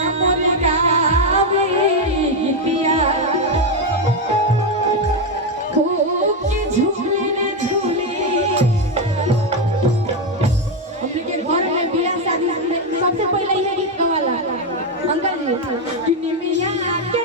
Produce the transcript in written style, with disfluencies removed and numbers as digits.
जा मोर गावे गीतिया खूब के झूले रे झूले अपने के घर में बियाह शादी सबसे पहले ये गीत गवाला अंकल जी कि निमिया के